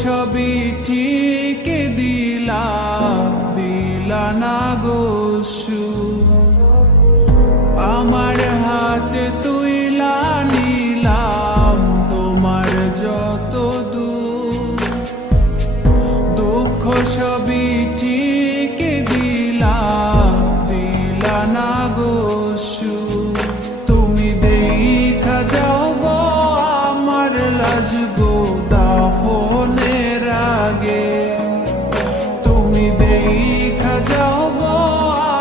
সবই ঠিক দিলা না গো সুখ। আমার হাতে তুইলা নিলাম তোমার যত দুঃখ সবই ঠিক দিলা না গো সুখ। তুমি দেখা যাও গো আমার লাজ গো দাফনের আগে। তুমি দেখা যাও গো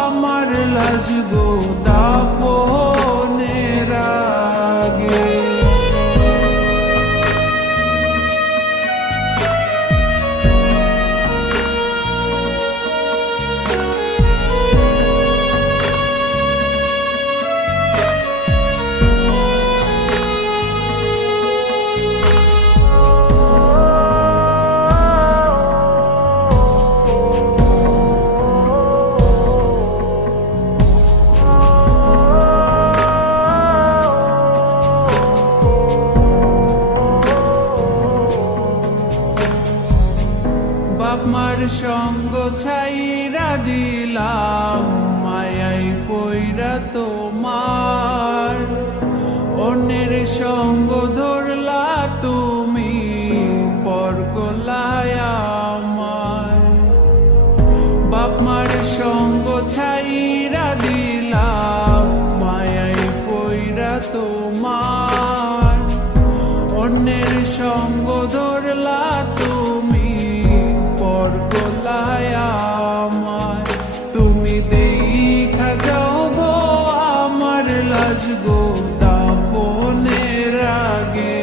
আমার লাজ গো দাফনের আগে। বাপ মার সঙ্গ ছাইরা দিলাম মায়াই পইরা তোমার। অন্যের সঙ্গ ধরলা তুমি পর করলায় আমায়। বাপ মার সঙ্গ ছাইরা দিলাম মায়াই পইরা তোমার। অন্যের সঙ্গ ধরলা তুমি পর করলায় আমায়। তুমি দেখা যাও গো আমার লাজ গো দাফনের আগে।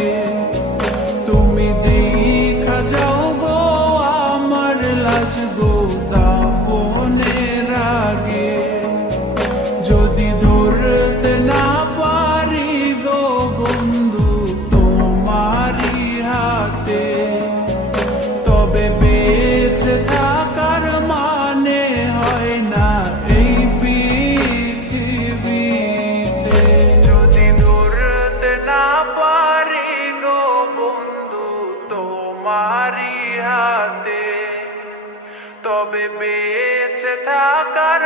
তুমি দেখা যাও গো আমার লাজ গো দাফনের আগে। যদি ধরতে না পারি গো বন্ধু তোমারি হাতে, তবে বেঁচে থাকার মানে হয় না এই পৃথিবীতে। যদি ধরতে না পারি গো বন্ধু তোমারি হাতে, তবে বেঁচে থাকার